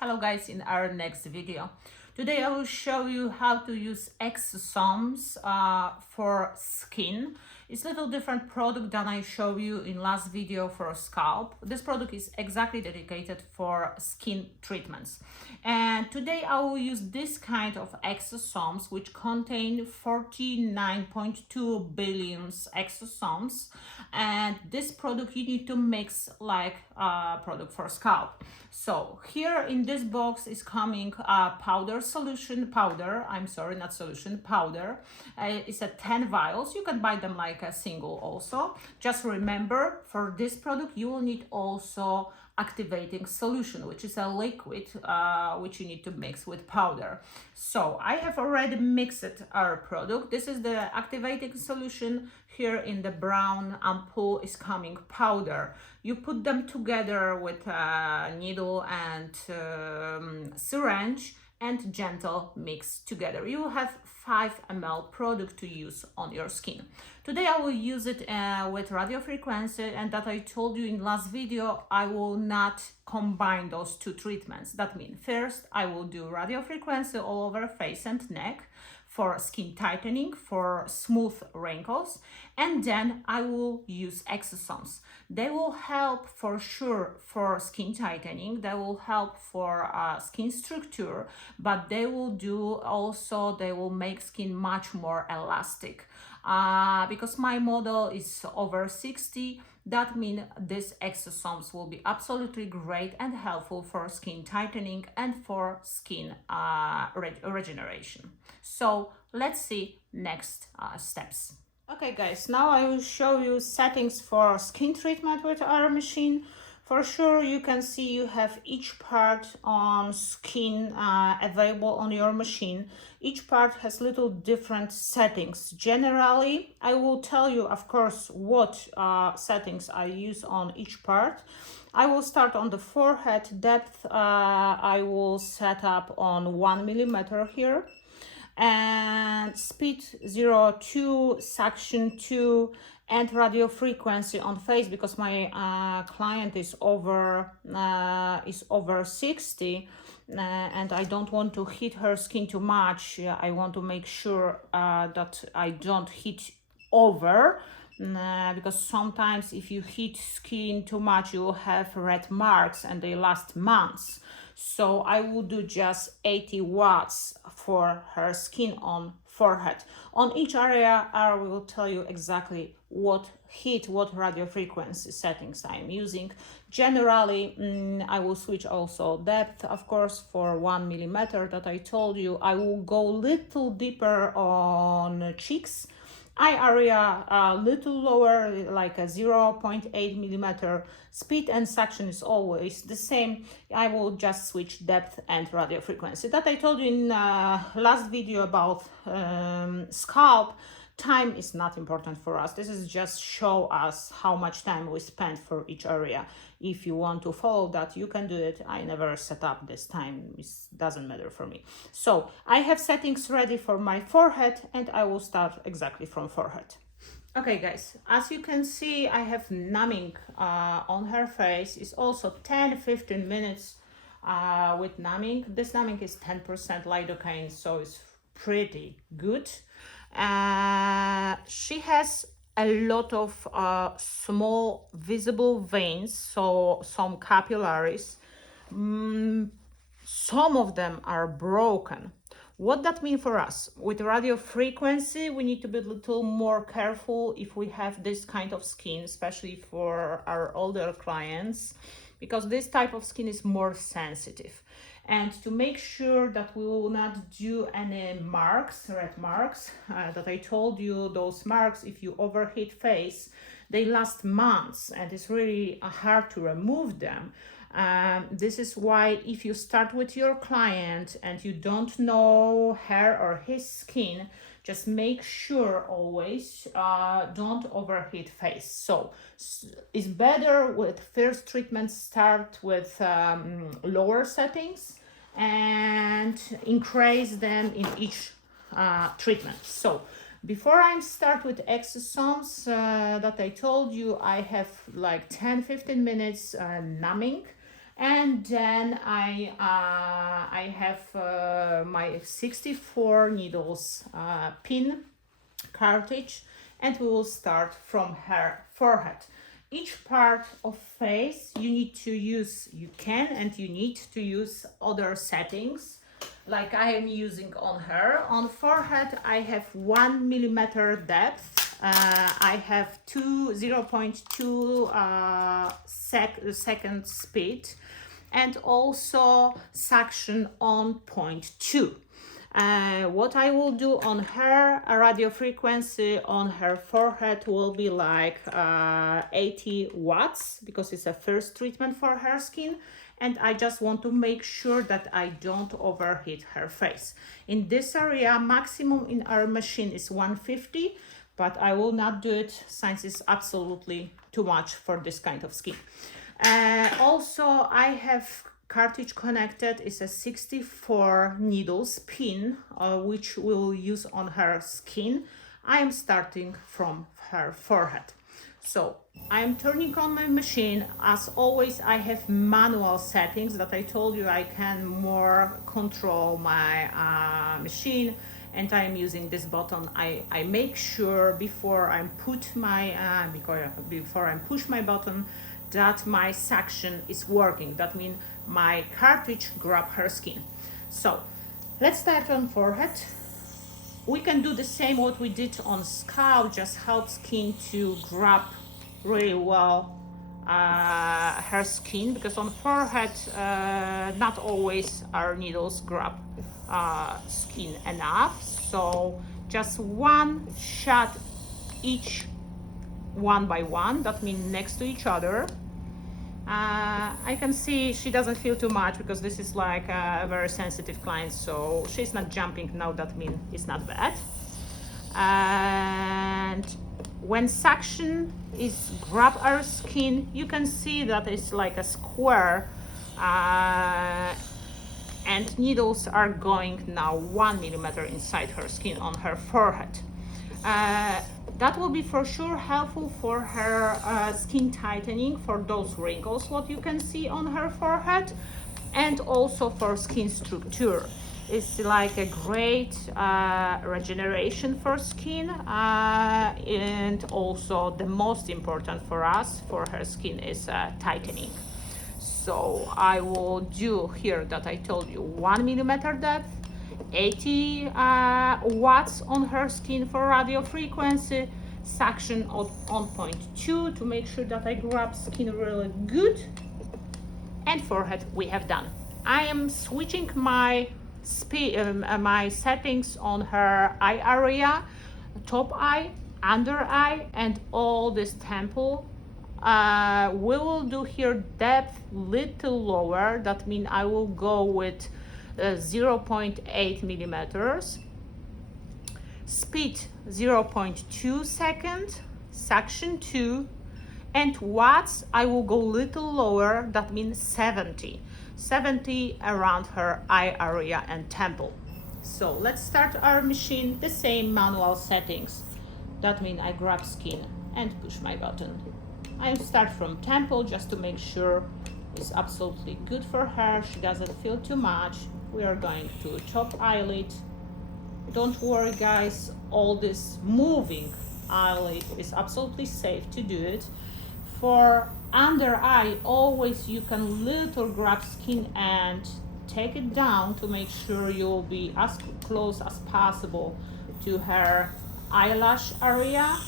Hello guys, in our next video. Today I will show you how to use exosomes for skin. It's a little different product than I showed you in last video for scalp. This product is exactly dedicated for skin treatments. And today I will use this kind of exosomes which contain 49.2 billion exosomes. And this product you need to mix like a product for scalp. So here in this box is coming a powder. It's a 10 vials. You can buy them like a single also. Just remember, for this product you will need also activating solution, which is a liquid which you need to mix with powder. So I have already mixed our product. This is the activating solution. Here in the brown ampoule is coming powder. You put them together with a needle and syringe and gentle mix together. You will have 5 ml product to use on your skin. Today I will use it with radio frequency, and that I told you in last video, I will not combine those two treatments. That means first I will do radio frequency all over face and neck for skin tightening, for smooth wrinkles, and then I will use exosomes. They will help for sure for skin tightening, they will help for skin structure, but they will make skin much more elastic. Because my model is over 60, that means these exosomes will be absolutely great and helpful for skin tightening and for skin regeneration. So let's see next steps. Okay guys, now I will show you settings for skin treatment with our machine. For sure, you can see you have each part on skin available on your machine. Each part has little different settings. Generally, I will tell you, of course, what settings I use on each part. I will start on the forehead depth. I will set up on 1 millimeter here. And speed 0.2, suction 2, and radio frequency on face, because my client is over 60 and I don't want to hit her skin too much. I want to make sure that I don't hit over, because sometimes if you hit skin too much you will have red marks and they last months. So I will do just 80 watts for her skin on forehead. On each area I will tell you exactly what radio frequency settings I'm using. Generally, I will switch also depth, of course, for 1 millimeter that I told you. I will go little deeper on cheeks. Eye area a little lower, like a 0.8 millimeter. Speed and suction is always the same. I will just switch depth and radio frequency. That I told you in last video about scalp. Time is not important for us. This is just show us how much time we spend for each area. If you want to follow that, you can do it. I never set up this time. It doesn't matter for me. So I have settings ready for my forehead, and I will start exactly from forehead. Okay guys, as you can see, I have numbing on her face. It's also 10-15 minutes with numbing. This numbing is 10% lidocaine, so it's pretty good. She has a lot of small visible veins, so some capillaries. Some of them are broken. What that means for us? With radio frequency, we need to be a little more careful if we have this kind of skin, especially for our older clients, because this type of skin is more sensitive. And to make sure that we will not do any marks, red marks, that I told you, those marks, if you overheat face, they last months and it's really hard to remove them. This is why if you start with your client and you don't know her or his skin, just make sure always don't overheat face. So it's better with first treatment start with lower settings and increase them in each treatment. So before I start with exosomes that I told you, I have like 10-15 minutes numbing And then I have my 64 needles pin cartridge, and we will start from her forehead. Each part of face you need to use, you can and you need to use other settings like I am using on her. On forehead I have 1 millimeter depth. I have 0.2 second speed, and also suction on 0.2. What I will do on her radio frequency on her forehead will be like 80 watts, because it's a first treatment for her skin, and I just want to make sure that I don't overheat her face. In this area, maximum in our machine is 150, but I will not do it since it's absolutely too much for this kind of skin. Also, I have cartridge connected. Is a 64 needles pin, which we'll use on her skin. I am starting from her forehead. So I am turning on my machine. As always, I have manual settings that I told you I can more control my machine, and I am using this button. I make sure before I push my button that my suction is working. That means my cartridge grab her skin. So let's start on forehead. We can do the same what we did on scalp, just help skin to grab really well her skin, because on forehead not always our needles grab skin enough. So just one shot each, one by one, that means next to each other. I can see she doesn't feel too much because this is like a very sensitive client, so she's not jumping now. That means it's not bad. And when suction is grab our skin, you can see that it's like a square, and needles are going now 1 millimeter inside her skin on her forehead. That will be for sure helpful for her skin tightening, for those wrinkles what you can see on her forehead, and also for skin structure. It's like a great regeneration for skin, and also the most important for us, for her skin, is tightening. So I will do here that I told you 1 millimeter depth, 80 watts on her skin for radio frequency, suction on 0.2 to make sure that I grab skin really good, and forehead we have done. I am switching my my settings on her eye area, top eye, under eye, and all this temple. We will do here depth little lower. That means I will go with 0.8 millimeters, speed 0.2 second, suction 2, and watts I will go little lower. That means 70 around her eye area and temple. So let's start our machine, the same manual settings. That means I grab skin and push my button. I start from temple just to make sure it's absolutely good for her. She doesn't feel too much. We are going to top eyelid. Don't worry guys, all this moving eyelid is absolutely safe to do it. For under eye, always you can little grab skin and take it down to make sure you'll be as close as possible to her eyelash area.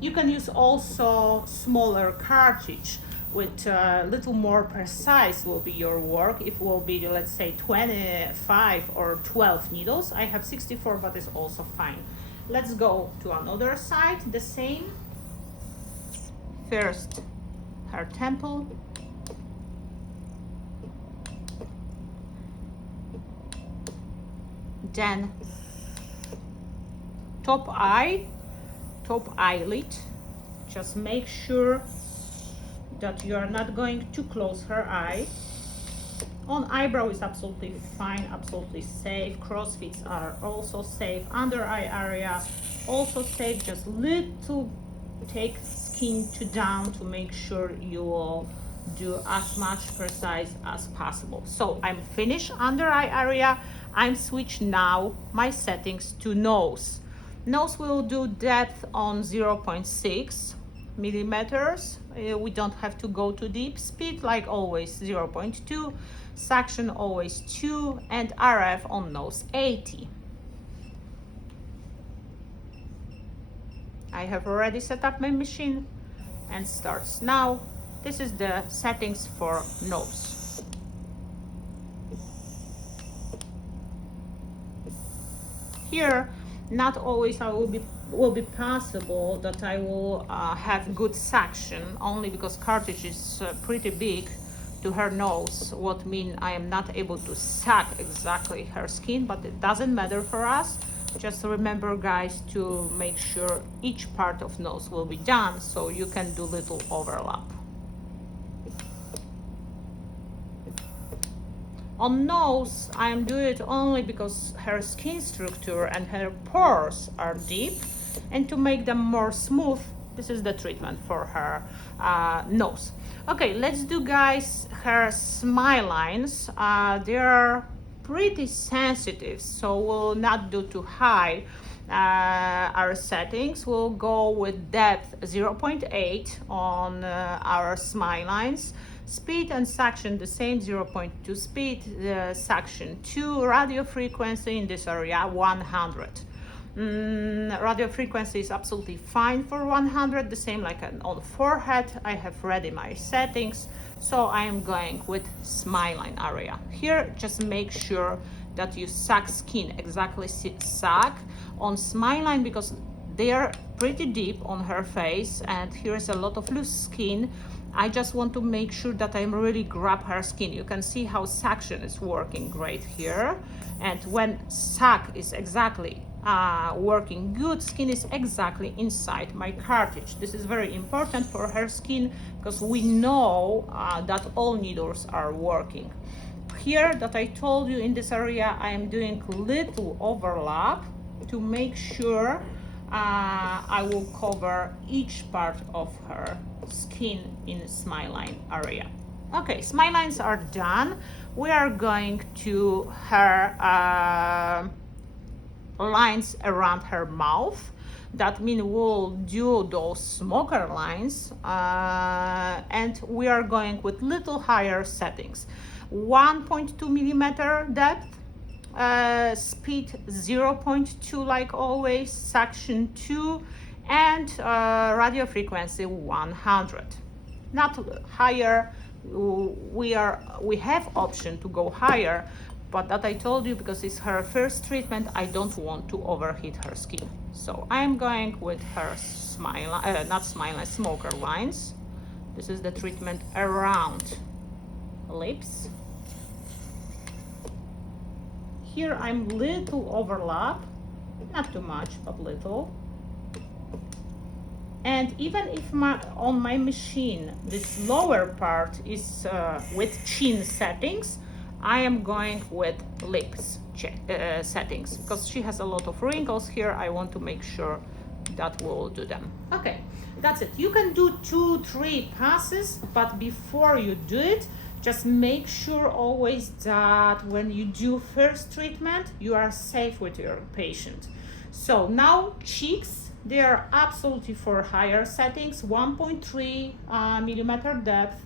You can use also smaller cartridge with a little more precise will be your work. If will be, let's say, 25 or 12 needles. I have 64, but it's also fine. Let's go to another side, the same. First, her temple. Then top eye, top eyelid. Just make sure that you are not going to close her eye. On eyebrow is absolutely fine, absolutely safe. Crossfits are also safe. Under eye area also safe. Just little take skin to down to make sure you will do as much precise as possible. So I'm finished under eye area. I'm switch now my settings to nose. Nose will do depth on 0.6 millimeters. We don't have to go to deep. Speed like always 0.2, suction always 2, and RF on nose 80. I have already set up my machine and starts now. This is the settings for nose. Here, not always will be possible that I will have good suction, only because cartridge is pretty big to her nose, what mean I am not able to suck exactly her skin, but it doesn't matter for us. Just remember, guys, to make sure each part of nose will be done, so you can do little overlap. On nose, I'm doing it only because her skin structure and her pores are deep, and to make them more smooth, this is the treatment for her nose. Okay, let's do, guys, her smile lines. They are pretty sensitive, so we'll not do too high our settings. We'll go with depth 0.8 on our smile lines. Speed and suction the same, 0.2 speed, suction 2, radio frequency in this area 100. Radio frequency is absolutely fine for 100, the same like on forehead. I have ready my settings, so I am going with smile line area. Here, just make sure that you suck skin, exactly suck on smile line, because they are pretty deep on her face and here is a lot of loose skin. I just want to make sure that I'm really grab her skin. You can see how suction is working great here. And when suck is exactly working good, skin is exactly inside my cartridge. This is very important for her skin because we know that all needles are working. Here that I told you in this area, I am doing little overlap to make sure I will cover each part of her skin in smile line area. Okay, smile lines are done. We are going to her lines around her mouth. That means we'll do those smoker lines and we are going with little higher settings. 1.2 millimeter depth, speed 0.2 like always, suction 2, and radio frequency 100. Not higher. We have option to go higher, but that I told you because it's her first treatment, I don't want to overheat her skin. So I'm going with her smoker lines. This is the treatment around lips. Here I'm little overlap, not too much, but little. And even if on my machine this lower part is with chin settings, I am going with lips settings because she has a lot of wrinkles here. I want to make sure that we'll do them. Okay, that's it. You can do 2-3 passes, but before you do it, just make sure always that when you do first treatment, you are safe with your patient. So now cheeks, they are absolutely for higher settings, 1.3 millimeter depth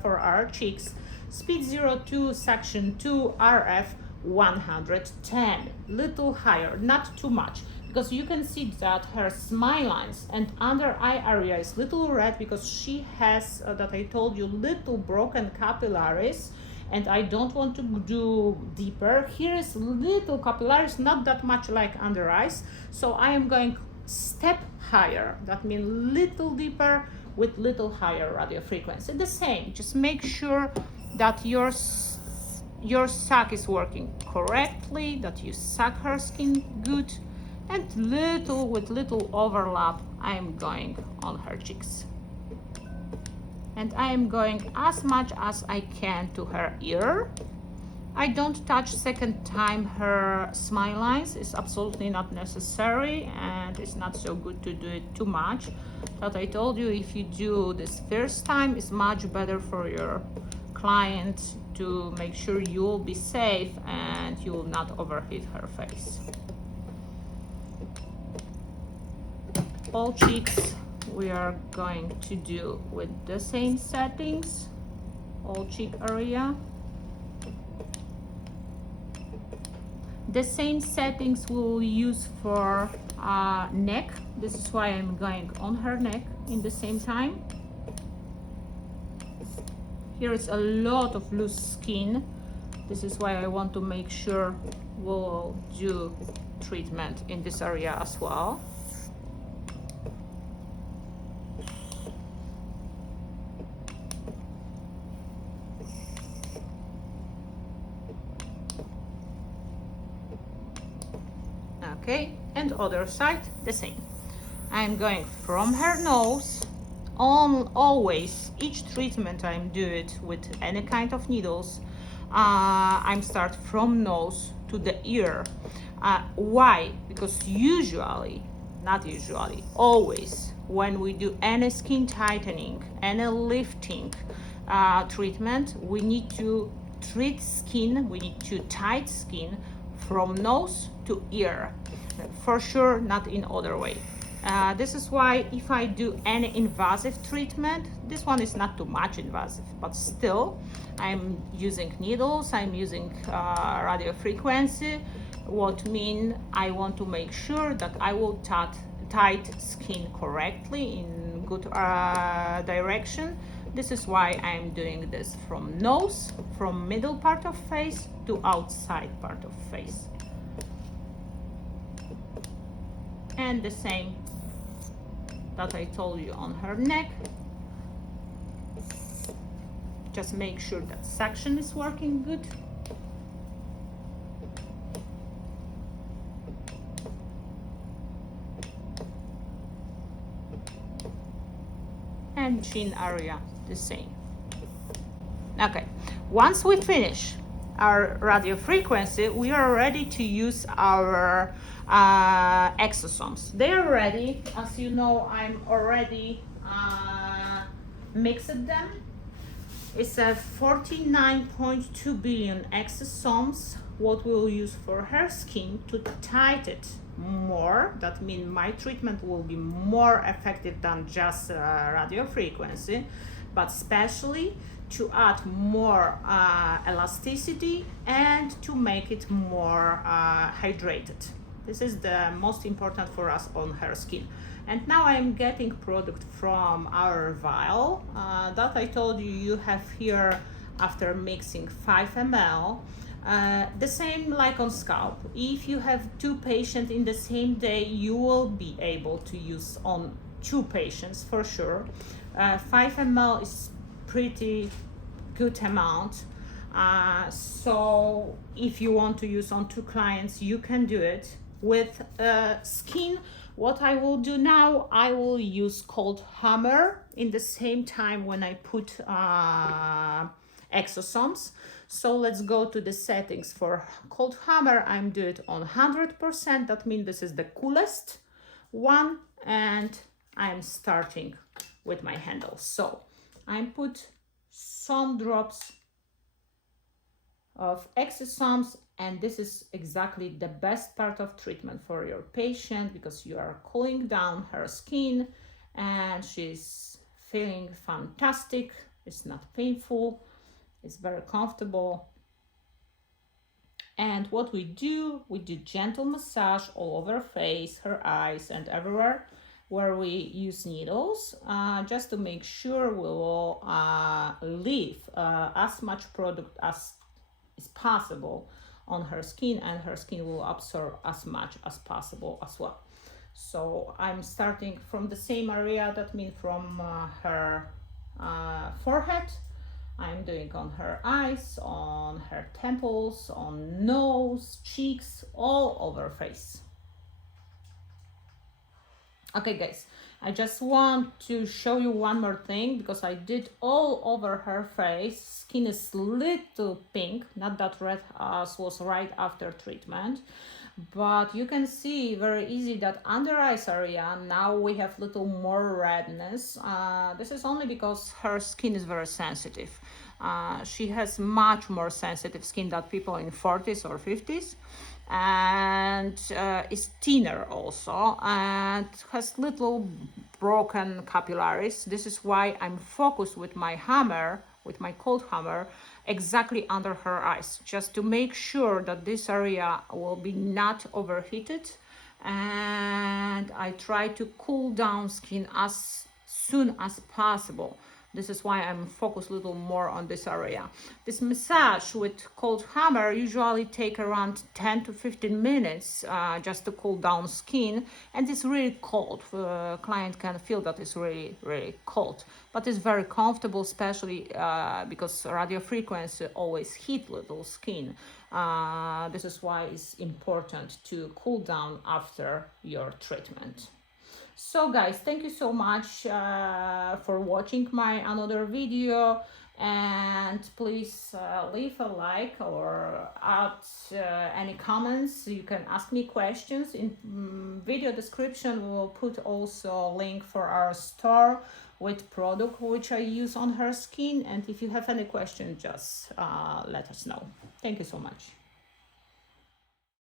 for our cheeks, speed 0.2, suction 2, RF 110, little higher, not too much, because you can see that her smile lines and under eye area is little red because she has, that I told you, little broken capillaries, and I don't want to do deeper. Here is little capillaries, not that much like under eyes, so I am going step higher. That means little deeper with little higher radio frequency. The same, just make sure that your suck is working correctly, that you suck her skin good, and with little overlap, I am going on her cheeks. And I am going as much as I can to her ear. I don't touch second time her smile lines. It's absolutely not necessary, and it's not so good to do it too much. But I told you, if you do this first time, it's much better for your client to make sure you will be safe and you will not overheat her face. All cheeks we are going to do with the same settings, all cheek area. The same settings we'll use for neck. This is why I'm going on her neck in the same time. Here is a lot of loose skin. This is why I want to make sure we'll do treatment in this area as well. Okay, and other side the same. I'm going from her nose on. Always, each treatment I'm do it with any kind of needles, I'm start from nose to the ear. Why? Because usually, not usually, always when we do any skin tightening, any lifting treatment, we need to treat skin, we need to tight skin from nose to ear, for sure, not in other way. This is why if I do any invasive treatment, this one is not too much invasive, but still I'm using needles, I'm using radio frequency, what mean I want to make sure that I will tight skin correctly in good direction. This is why I'm doing this from nose, from middle part of face to outside part of face. And the same that I told you on her neck. Just make sure that suction is working good. And chin area the same. Okay, once we finish our radio frequency, we are ready to use our exosomes. They are ready. As you know, I'm already mixed them. It's a 49.2 billion exosomes, what we'll use for her skin to tighten it more. That means my treatment will be more effective than just radio frequency, but especially to add more elasticity and to make it more hydrated. This is the most important for us on her skin. And now I'm getting product from our vial that I told you you have here after mixing 5 ml. The same like on scalp. If you have 2 patients in the same day, you will be able to use on 2 patients for sure. 5 ml is pretty good amount. So if you want to use on 2 clients, you can do it. With skin, what I will do now, I will use cold hammer in the same time when I put exosomes. So let's go to the settings for cold hammer. I'm doing it on 100%. That means this is the coolest one, and I'm starting with my handle. So I put some drops of exosomes, and this is exactly the best part of treatment for your patient, because you are cooling down her skin and she's feeling fantastic. It's not painful, it's very comfortable. And what we do gentle massage all over her face, her eyes, and everywhere where we use needles, just to make sure we will leave as much product as is possible on her skin, and her skin will absorb as much as possible as well. So I'm starting from the same area, that means from her forehead. I'm doing on her eyes, on her temples, on nose, cheeks, all over face. Okay, guys, I just want to show you one more thing because I did all over her face. Skin is little pink, not that red as was right after treatment. But you can see very easy that under eyes area now we have little more redness. This is only because her skin is very sensitive. She has much more sensitive skin than people in 40s or 50s, and is thinner also and has little broken capillaries. This is why I'm focused with my hammer, with my cold hammer, exactly under her eyes, just to make sure that this area will be not overheated, and I try to cool down skin as soon as possible. This is why I'm focused a little more on this area. This massage with cold hammer usually take around 10 to 15 minutes just to cool down skin, and it's really cold. Client can feel that it's really, really cold, but it's very comfortable, especially because radio frequency always heat little skin. This is why it's important to cool down after your treatment. So guys, thank you so much for watching my another video, and please leave a like or add any comments. You can ask me questions in video description. We will put also link for our store with product which I use on her skin, and if you have any question, just let us know. Thank you so much.